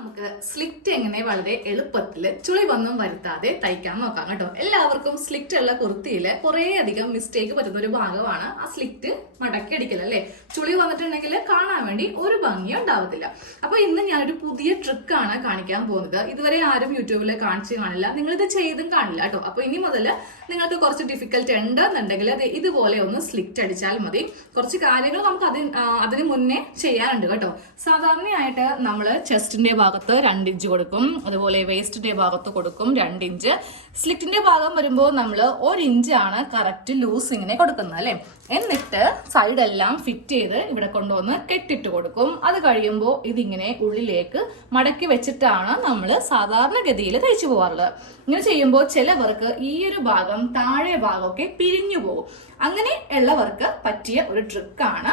നമുക്ക് സ്ലിറ്റ് എങ്ങനെ വളരെ എളുപ്പത്തിൽ ചുളിവൊന്നും വരുത്താതെ തയ്ക്കാൻ നോക്കാം കേട്ടോ. എല്ലാവർക്കും സ്ലിറ്റ് ഉള്ള കുർത്തിയിൽ കുറേ അധികം മിസ്റ്റേക്ക് പറ്റുന്ന ഒരു ഭാഗമാണ് ആ സ്ലിറ്റ് മടക്കി അടിക്കൽ അല്ലേ? ചുളി വന്നിട്ടുണ്ടെങ്കിൽ കാണാൻ വേണ്ടി ഒരു ഭംഗി ഉണ്ടാവത്തില്ല. അപ്പൊ ഇന്ന് ഞാനൊരു പുതിയ ട്രിക്കാണ് കാണിക്കാൻ പോകുന്നത്. ഇതുവരെ ആരും യൂട്യൂബിൽ കാണിച്ചു കാണില്ല. നിങ്ങൾ ഇത് ചെയ്തും കാണില്ല കേട്ടോ. അപ്പൊ ഇനി മുതൽ നിങ്ങൾക്ക് കുറച്ച് ഡിഫിക്കൽട്ട് ഉണ്ടെന്നുണ്ടെങ്കിൽ അത് ഇതുപോലെ ഒന്ന് സ്ലിറ്റ് അടിച്ചാൽ മതി. കുറച്ച് കാര്യങ്ങൾ നമുക്ക് അതിന് അതിന് മുന്നേ ചെയ്യാറുണ്ട് കേട്ടോ. സാധാരണയായിട്ട് നമ്മൾ ചെസ്റ്റിന്റെ ഭാഗത്ത് രണ്ട് ഇഞ്ച് കൊടുക്കും. അതുപോലെ വേസ്റ്റിന്റെ ഭാഗത്ത് കൊടുക്കും രണ്ട് ഇഞ്ച്. സ്ലിറ്റിന്റെ ഭാഗം വരുമ്പോൾ നമ്മൾ ഒരു ഇഞ്ചാണ് കറക്റ്റ് ലൂസ് ഇങ്ങനെ കൊടുക്കുന്നത് അല്ലെ? എന്നിട്ട് സൈഡ് എല്ലാം ഫിറ്റ് ചെയ്ത് ഇവിടെ കൊണ്ടുവന്ന് കെട്ടിട്ട് കൊടുക്കും. അത് കഴിയുമ്പോൾ ഇതിങ്ങനെ ഉള്ളിലേക്ക് മടക്കി വെച്ചിട്ടാണ് നമ്മൾ സാധാരണഗതിയിൽ തയ്ച്ചു പോകാറുള്ളത് ഇങ്ങനെ ചെയ്യുമ്പോൾ ചിലവർക്ക് ഈ ഒരു ഭാഗം താഴെ ഭാഗമൊക്കെ പിരിഞ്ഞു പോകും. അങ്ങനെ ഉള്ളവർക്ക് പറ്റിയ ഒരു ട്രിക്കാണ്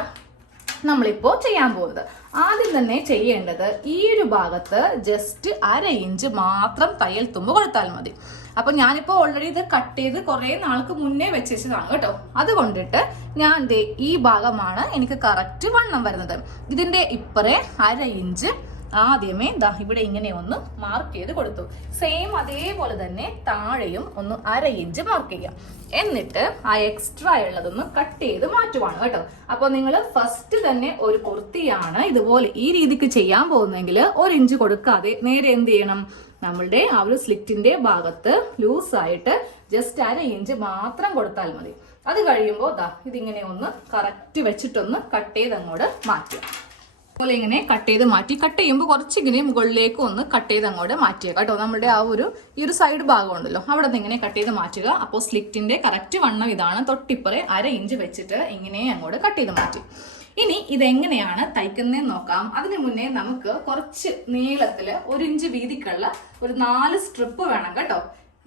നമ്മളിപ്പോ ചെയ്യാൻ പോകുന്നത്. ആദ്യം തന്നെ ചെയ്യേണ്ടത് ഈ ഒരു ഭാഗത്ത് ജസ്റ്റ് അര ഇഞ്ച് മാത്രം തയ്യൽ തുമ്പ് കൊടുത്താൽ മതി. അപ്പൊ ഞാനിപ്പോ ഓൾറെഡി ഇത് കട്ട് ചെയ്ത് കുറെ നാൾക്ക് മുന്നേ വെച്ചതാണ് കേട്ടോ. അതുകൊണ്ടിട്ട് ഞാൻ ഈ ഭാഗമാണ് എനിക്ക് കറക്റ്റ് വണ്ണം വരുന്നത്. ഇതിന്റെ ഇപ്പറേ അര ഇഞ്ച് ആദ്യമേ ദാ ഇവിടെ ഇങ്ങനെ ഒന്ന് മാർക്ക് ചെയ്ത് കൊടുത്തു. സെയിം അതേപോലെ തന്നെ താഴെയും ഒന്ന് അര ഇഞ്ച് മാർക്ക് ചെയ്യാം. എന്നിട്ട് ആ എക്സ്ട്രാ ഉള്ളതൊന്ന് കട്ട് ചെയ്ത് മാറ്റുവാണ് കേട്ടോ. അപ്പൊ നിങ്ങൾ ഫസ്റ്റ് തന്നെ ഒരു കുർത്തിയാണ് ഇതുപോലെ ഈ രീതിക്ക് ചെയ്യാൻ പോകുന്നെങ്കിൽ ഒരു ഇഞ്ച് കൊടുക്കാതെ നേരെ എന്ത് ചെയ്യണം? നമ്മളുടെ ആ ഒരു സ്ലിറ്റിന്റെ ഭാഗത്ത് ലൂസ് ആയിട്ട് ജസ്റ്റ് അര ഇഞ്ച് മാത്രം കൊടുത്താൽ മതി. അത് കഴിയുമ്പോൾ ദാ ഇതിങ്ങനെ ഒന്ന് കറക്റ്റ് വെച്ചിട്ടൊന്ന് കട്ട് ചെയ്ത് അങ്ങോട്ട് മാറ്റുക. അതുപോലെ ഇങ്ങനെ കട്ട് ചെയ്ത് മാറ്റി. കട്ട് ചെയ്യുമ്പോൾ കുറച്ചിങ്ങനെ മുകളിലേക്ക് ഒന്ന് കട്ട് ചെയ്ത് അങ്ങോട്ട് മാറ്റിയ കേട്ടോ. നമ്മുടെ ആ ഒരു ഈ ഒരു സൈഡ് ഭാഗം ഉണ്ടല്ലോ. അവിടെ നിന്ന് ഇങ്ങനെ കട്ട് ചെയ്ത് മാറ്റുക. അപ്പോൾ സ്ലിറ്റിന്റെ കറക്റ്റ് വണ്ണം ഇതാണ്. തൊട്ടിപ്പുറേ അര ഇഞ്ച് വെച്ചിട്ട് ഇങ്ങനെ അങ്ങോട്ട് കട്ട് ചെയ്ത് മാറ്റി. ഇനി ഇതെങ്ങനെയാണ് തയ്ക്കുന്നതെന്ന് നോക്കാം. അതിന് മുന്നേ നമുക്ക് കുറച്ച് നീളത്തിൽ ഒരു ഇഞ്ച് വീതിക്കുള്ള ഒരു നാല് സ്ട്രിപ്പ് വേണം കേട്ടോ.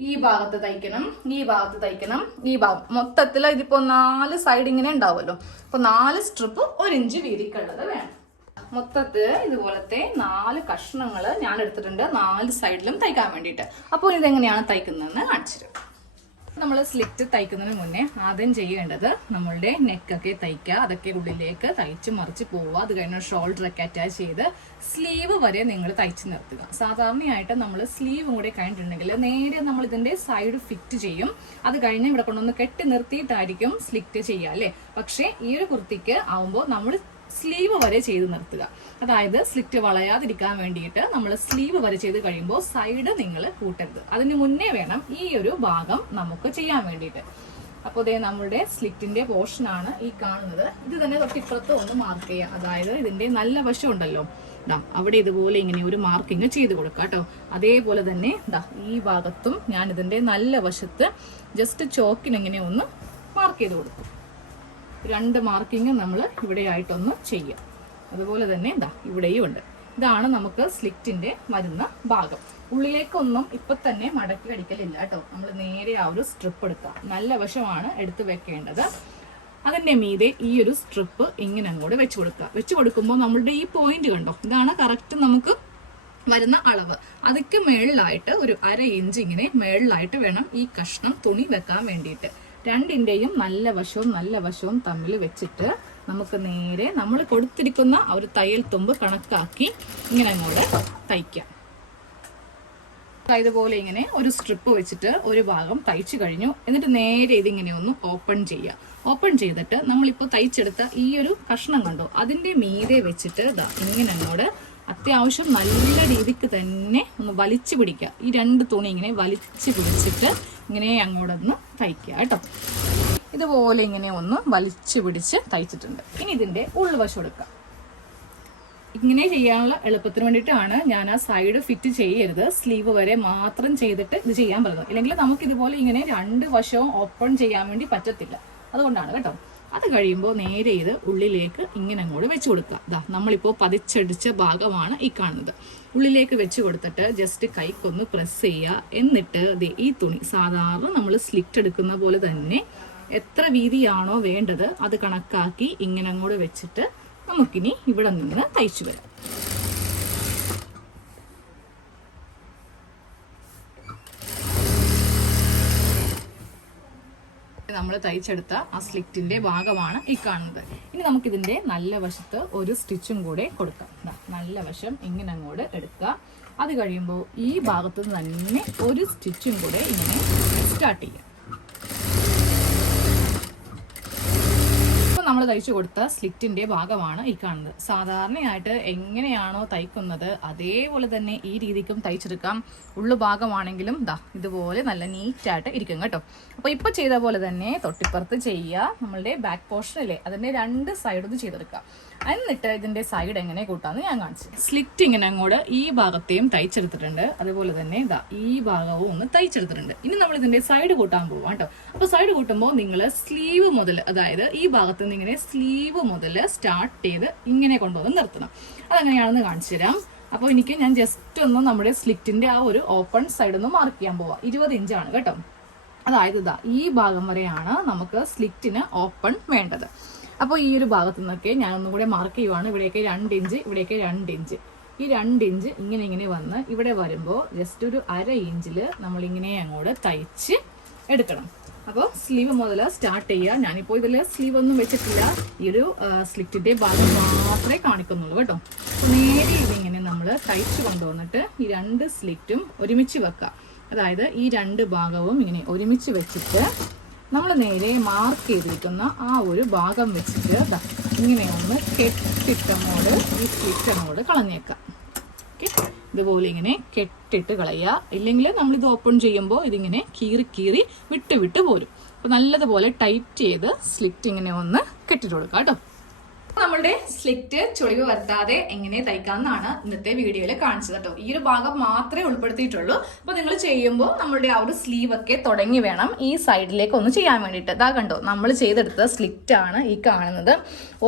ഈ ഭാഗത്ത് തയ്ക്കണം ഈ ഭാഗത്ത് തയ്ക്കണം ഈ ഭാഗം. മൊത്തത്തിൽ ഇതിപ്പോ നാല് സൈഡ് ഇങ്ങനെ ഉണ്ടാവുമല്ലോ. അപ്പോൾ നാല് സ്ട്രിപ്പ് ഒരു ഇഞ്ച് വീതിക്കുള്ളത് വേണം. മൊത്തത്തിൽ ഇതുപോലത്തെ നാല് കഷ്ണങ്ങൾ ഞാൻ എടുത്തിട്ടുണ്ട് നാല് സൈഡിലും തയ്ക്കാൻ വേണ്ടിയിട്ട്. അപ്പോൾ ഇതെങ്ങനെയാണ് തയ്ക്കുന്നതെന്ന് കാണിച്ചിട്ട് നമ്മൾ സ്ലിറ്റ് തയ്ക്കുന്നതിന് മുന്നേ ആദ്യം ചെയ്യേണ്ടത് നമ്മളുടെ നെക്കൊക്കെ തയ്ക്കുക അതൊക്കെ ഉള്ളിലേക്ക് തയ്ച്ച് മറിച്ച് പോവുക. അത് കഴിഞ്ഞ് ഷോൾഡറൊക്കെ അറ്റാച്ച് ചെയ്ത് സ്ലീവ് വരെ നിങ്ങൾ തയ്ച്ച് നിർത്തുക. സാധാരണയായിട്ട് നമ്മൾ സ്ലീവും കൂടെ കഴിഞ്ഞിട്ടുണ്ടെങ്കിൽ നേരെ നമ്മൾ ഇതിന്റെ സൈഡ് ഫിറ്റ് ചെയ്യും. അത് കഴിഞ്ഞ് ഇവിടെ കൊണ്ടൊന്ന് കെട്ടി നിർത്തിയിട്ടായിരിക്കും സ്ലിറ്റ് ചെയ്യുക അല്ലേ? പക്ഷേ ഈ ഒരു കുർത്തിക്ക് ആവുമ്പോൾ നമ്മൾ സ്ലീവ് വരെ ചെയ്ത് നിർത്തുക. അതായത് സ്ലിറ്റ് വളയാതിരിക്കാൻ വേണ്ടിയിട്ട് നമ്മൾ സ്ലീവ് വരെ ചെയ്ത് കഴിയുമ്പോൾ സൈഡ് നിങ്ങൾ കൂട്ടരുത്. അതിന് മുന്നേ വേണം ഈ ഒരു ഭാഗം നമുക്ക് ചെയ്യാൻ വേണ്ടിയിട്ട്. അപ്പോൾ ഇതേ നമ്മുടെ സ്ലിറ്റിന്റെ പോർഷനാണ് ഈ കാണുന്നത്. ഇത് തന്നെ തൊട്ടിപ്പുറത്ത് ഒന്ന് മാർക്ക് ചെയ്യുക അതായത് ഇതിന്റെ നല്ല വശം ഉണ്ടല്ലോ. ദാ അവിടെ ഇതുപോലെ ഇങ്ങനെ ഒരു മാർക്കിങ് ചെയ്ത് കൊടുക്കുക കേട്ടോ. അതേപോലെ തന്നെ ദാ ഈ ഭാഗത്തും ഞാൻ ഇതിന്റെ നല്ല വശത്ത് ജസ്റ്റ് ചോക്കിന് ഇങ്ങനെ ഒന്ന് മാർക്ക് ചെയ്ത് കൊടുക്കും. രണ്ട് മാർക്കിങ് നമ്മൾ ഇവിടെ ആയിട്ടൊന്ന് ചെയ്യാം. അതുപോലെ തന്നെ ഇതാ ഇവിടെയും ഉണ്ട്. ഇതാണ് നമുക്ക് സ്ലിറ്റിന്റെ വരുന്ന ഭാഗം. ഉള്ളിലേക്കൊന്നും ഇപ്പൊ തന്നെ മടക്കി അടിക്കലില്ല കേട്ടോ. നമ്മൾ നേരെ ആ ഒരു സ്ട്രിപ്പ് എടുക്കാം. നല്ല വശമാണ് എടുത്തു വെക്കേണ്ടത്. അതിന്റെ മീതെ ഈ ഒരു സ്ട്രിപ്പ് ഇങ്ങനെ അങ്ങോട്ട് വെച്ച് കൊടുക്കുക. വെച്ച് കൊടുക്കുമ്പോൾ നമ്മളുടെ ഈ പോയിന്റ് കണ്ടോ? ഇതാണ് കറക്റ്റ് നമുക്ക് വരുന്ന അളവ്. അതിക്ക് മേളിലായിട്ട് ഒരു അര ഇഞ്ച് ഇങ്ങനെ മേളിലായിട്ട് വേണം ഈ കഷ്ണം തുണി വെക്കാൻ വേണ്ടിയിട്ട്. രണ്ടിന്റെയും നല്ല വശവും നല്ല വശവും തമ്മിൽ വെച്ചിട്ട് നമുക്ക് നേരെ നമ്മൾ കൊടുത്തിരിക്കുന്ന ഒരു തയ്യൽ തുമ്പ് കണക്കാക്കി ഇങ്ങനെ അങ്ങോട്ട് തയ്ക്കാം. ഇതുപോലെ ഇങ്ങനെ ഒരു സ്ട്രിപ്പ് വെച്ചിട്ട് ഒരു ഭാഗം തയ്ച്ചു കഴിഞ്ഞു. എന്നിട്ട് നേരെ ഇതിങ്ങനെ ഒന്ന് ഓപ്പൺ ചെയ്യുക. ഓപ്പൺ ചെയ്തിട്ട് നമ്മളിപ്പോൾ തയ്ച്ചെടുത്ത ഈ ഒരു കഷ്ണം കണ്ടോ? അതിന്റെ മീതെ വെച്ചിട്ട് ദാ ഇങ്ങനെ അങ്ങോട്ട് അത്യാവശ്യം നല്ല രീതിക്ക് തന്നെ ഒന്ന് വലിച്ചു പിടിക്കുക. ഈ രണ്ട് തുണി ഇങ്ങനെ വലിച്ചു പിടിച്ചിട്ട് ഇങ്ങനെ അങ്ങോട്ടൊന്ന് തയ്ക്കുക കേട്ടോ. ഇതുപോലെ ഇങ്ങനെ ഒന്ന് വലിച്ചു പിടിച്ച് തയ്ച്ചിട്ടുണ്ട്. ഇനി ഇതിന്റെ ഉൾവശം എടുക്കാം. ഇങ്ങനെ ചെയ്യാനുള്ള എളുപ്പത്തിന് വേണ്ടിയിട്ടാണ് ഞാൻ ആ സൈഡ് ഫിറ്റ് ചെയ്യരുത്. സ്ലീവ് വരെ മാത്രം ചെയ്തിട്ട് ഇത് ചെയ്യാൻ പറയുന്നത്. ഇല്ലെങ്കിൽ നമുക്ക് ഇതുപോലെ ഇങ്ങനെ രണ്ട് വശവും ഓപ്പൺ ചെയ്യാൻ വേണ്ടി പറ്റത്തില്ല. അതുകൊണ്ടാണ് കേട്ടോ. അത് കഴിയുമ്പോൾ നേരെ ഇത് ഉള്ളിലേക്ക് ഇങ്ങനെ അങ്ങോട്ട് വെച്ച് കൊടുക്കുക. ഇതാ നമ്മളിപ്പോൾ പതിച്ചടിച്ച ഭാഗമാണ് ഈ കാണുന്നത്. ഉള്ളിലേക്ക് വെച്ച് കൊടുത്തിട്ട് ജസ്റ്റ് കൈക്കൊന്ന് പ്രസ് ചെയ്യുക. എന്നിട്ട് ഈ തുണി സാധാരണ നമ്മൾ സ്ലിറ്റ് എടുക്കുന്ന പോലെ തന്നെ എത്ര വീതിയാണോ വേണ്ടത് അത് കണക്കാക്കി ഇങ്ങനെ അങ്ങോട്ട് വെച്ചിട്ട് നമുക്കിനി ഇവിടെ നിന്ന് തയ്ച്ചു വരാം. നമ്മൾ തയ്ച്ചെടുത്ത ആ സ്ലിറ്റിന്റെ ഭാഗമാണ് ഈ കാണുന്നത്. ഇനി നമുക്കിതിന്റെ നല്ല വശത്ത് ഒരു സ്റ്റിച്ചും കൂടെ കൊടുക്കാം. നല്ല വശം ഇങ്ങനെ അങ്ങോട്ട് എടുക്കുക. അത് കഴിയുമ്പോൾ ഈ ഭാഗത്ത് തന്നെ ഒരു സ്റ്റിച്ചും കൂടെ ഇങ്ങനെ സ്റ്റാർട്ട് ചെയ്യാം. നമ്മൾ തയ്ച്ചു കൊടുത്ത സ്ലിറ്റിന്റെ ഭാഗമാണ് ഈ കാണുന്നത്. സാധാരണയായിട്ട് എങ്ങനെയാണോ തയ്ക്കുന്നത് അതേപോലെ തന്നെ ഈ രീതിക്കും തയ്ച്ചെടുക്കാം. ഉള്ളു ഭാഗമാണെങ്കിലും ദാ ഇതുപോലെ നല്ല നീറ്റായിട്ട് ഇരിക്കും കേട്ടോ. അപ്പോൾ ഇപ്പോൾ ചെയ്ത പോലെ തന്നെ തൊട്ടിപ്പുറത്ത് ചെയ്യുക. നമ്മളുടെ ബാക്ക് പോർഷനിലെ അതിന്റെ രണ്ട് സൈഡും ചെയ്തെടുക്കുക. എന്നിട്ട് ഇതിന്റെ സൈഡ് എങ്ങനെ കൂട്ടാന്ന് ഞാൻ കാണിച്ചു സ്ലിറ്റ് ഇങ്ങനെ അങ്ങോട്ട് ഈ ഭാഗത്തെയും തയ്ച്ചെടുത്തിട്ടുണ്ട്. അതുപോലെ തന്നെ ഇതാ ഈ ഭാഗവും ഒന്ന് തയ്ച്ചെടുത്തിട്ടുണ്ട്. ഇനി നമ്മൾ ഇതിന്റെ സൈഡ് കൂട്ടാൻ പോവാം കേട്ടോ. അപ്പോൾ സൈഡ് കൂട്ടുമ്പോൾ നിങ്ങൾ സ്ലീവ് മുതൽ അതായത് ഈ ഭാഗത്ത് ഇങ്ങനെ സ്ലീവ് മുതൽ സ്റ്റാർട്ട് ചെയ്ത് ഇങ്ങനെ കൊണ്ടുവന്ന് നിർത്തണം. അതെങ്ങനെയാണെന്ന് കാണിച്ചു തരാം. അപ്പോൾ എനിക്ക് ഞാൻ ജസ്റ്റ് ഒന്ന് നമ്മുടെ സ്ലിറ്റിന്റെ ആ ഒരു ഓപ്പൺ സൈഡ് ഒന്ന് മാർക്ക് ചെയ്യാൻ പോവാം. ഇരുപത് ഇഞ്ചാണ് കേട്ടോ. അതായത് ഇതാ ഈ ഭാഗം വരെയാണ് നമുക്ക് സ്ലിറ്റിന് ഓപ്പൺ വേണ്ടത്. അപ്പോൾ ഈ ഒരു ഭാഗത്തു നിന്നൊക്കെ ഞാൻ ഒന്നും കൂടെ മാർക്ക് ചെയ്യുവാണ്. ഇവിടെയൊക്കെ രണ്ട് ഇഞ്ച് ഇവിടെയൊക്കെ രണ്ട് ഇഞ്ച് ഈ രണ്ട് ഇഞ്ച് ഇങ്ങനെ ഇങ്ങനെ വന്ന് ഇവിടെ വരുമ്പോൾ ജസ്റ്റ് ഒരു അര ഇഞ്ചിൽ നമ്മളിങ്ങനെ അങ്ങോട്ട് തയ്ച്ച് എടുക്കണം. അപ്പോൾ സ്ലീവ് മുതൽ സ്റ്റാർട്ട് ചെയ്യുക ഞാനിപ്പോൾ ഇതിൽ സ്ലീവ് ഒന്നും വെച്ചിട്ടില്ല. ഈ ഒരു സ്ലിറ്റിന്റെ ഭാഗം മാത്രമേ കാണിക്കുന്നുള്ളൂ കേട്ടോ. നേരെ ഇതിങ്ങനെ നമ്മൾ തയ്ച്ച് കൊണ്ടുവന്നിട്ട് ഈ രണ്ട് സ്ലിറ്റും ഒരുമിച്ച് വെക്കുക അതായത് ഈ രണ്ട് ഭാഗവും ഇങ്ങനെ ഒരുമിച്ച് വെച്ചിട്ട് നമ്മൾ നേരെ മാർക്ക് ചെയ്തിരിക്കുന്ന ആ ഒരു ഭാഗം വെച്ചിട്ട് ഇങ്ങനെ ഒന്ന് കെട്ടിട്ടമോട് ഈ സ്ലിറ്റമോട് കളഞ്ഞേക്കാം. ഓക്കെ? ഇതുപോലെ ഇങ്ങനെ കെട്ടിട്ട് കളയുക. ഇല്ലെങ്കിൽ നമ്മൾ ഇത് ഓപ്പൺ ചെയ്യുമ്പോൾ ഇതിങ്ങനെ കീറി കീറി വിട്ട് വിട്ട് പോരും. അപ്പോൾ നല്ലതുപോലെ ടൈറ്റ് ചെയ്ത് സ്ലിറ്റ് ഇങ്ങനെ ഒന്ന് കെട്ടിട്ട് കൊടുക്കുക കേട്ടോ. നമ്മളുടെ സ്ലിറ്റ് ചുളിവ് വരുത്താതെ എങ്ങനെ തയ്ക്കാമെന്നാണ് ഇന്നത്തെ വീഡിയോയിൽ കാണിച്ചത് കേട്ടോ. ഈ ഒരു ഭാഗം മാത്രമേ ഉൾപ്പെടുത്തിയിട്ടുള്ളൂ. അപ്പൊ നിങ്ങൾ ചെയ്യുമ്പോൾ നമ്മളുടെ ആ ഒരു സ്ലീവ് ഒക്കെ തുടങ്ങി വേണം ഈ സൈഡിലേക്ക് ഒന്ന് ചെയ്യാൻ വേണ്ടിയിട്ട്. ഇതാ കണ്ടോ നമ്മൾ ചെയ്തെടുത്ത സ്ലിറ്റ് ആണ് ഈ കാണുന്നത്.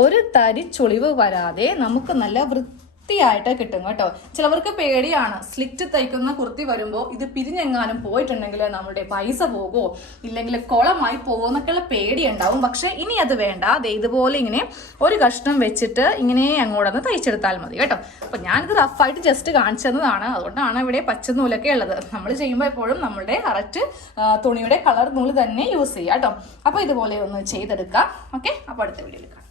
ഒരു തരി ചുളിവ് വരാതെ നമുക്ക് നല്ല വൃത്തി വൃത്തിയായിട്ട് കിട്ടും കേട്ടോ. ചിലവർക്ക് പേടിയാണ്. സ്ലിറ്റ് തയ്ക്കുന്ന കുർത്തി വരുമ്പോൾ ഇത് പിരിഞ്ഞെങ്ങാനും പോയിട്ടുണ്ടെങ്കിൽ നമ്മുടെ പൈസ പോകുമോ ഇല്ലെങ്കിൽ കുളമായി പോകുമോ എന്നൊക്കെയുള്ള പേടി ഉണ്ടാവും പക്ഷെ ഇനി അത് വേണ്ട. അത് ഇതുപോലെ ഇങ്ങനെ ഒരു കഷ്ണം വെച്ചിട്ട് ഇങ്ങനെ അങ്ങോട്ടൊന്ന് തയ്ച്ചെടുത്താൽ മതി കേട്ടോ. അപ്പൊ ഞാനിത് റഫായിട്ട് ജസ്റ്റ് കാണിച്ചു തന്നതാണ്. അതുകൊണ്ടാണ് ഇവിടെ പച്ച നൂലൊക്കെ ഉള്ളത്. നമ്മൾ ചെയ്യുമ്പോൾ എപ്പോഴും നമ്മുടെ കറക്റ്റ് തുണിയുടെ കളർ നൂൽ തന്നെ യൂസ് ചെയ്യുക കേട്ടോ. അപ്പൊ ഇതുപോലെ ഒന്ന് ചെയ്തെടുക്കാം. ഓക്കെ അപ്പൊ അടുത്ത വീഡിയോയിൽ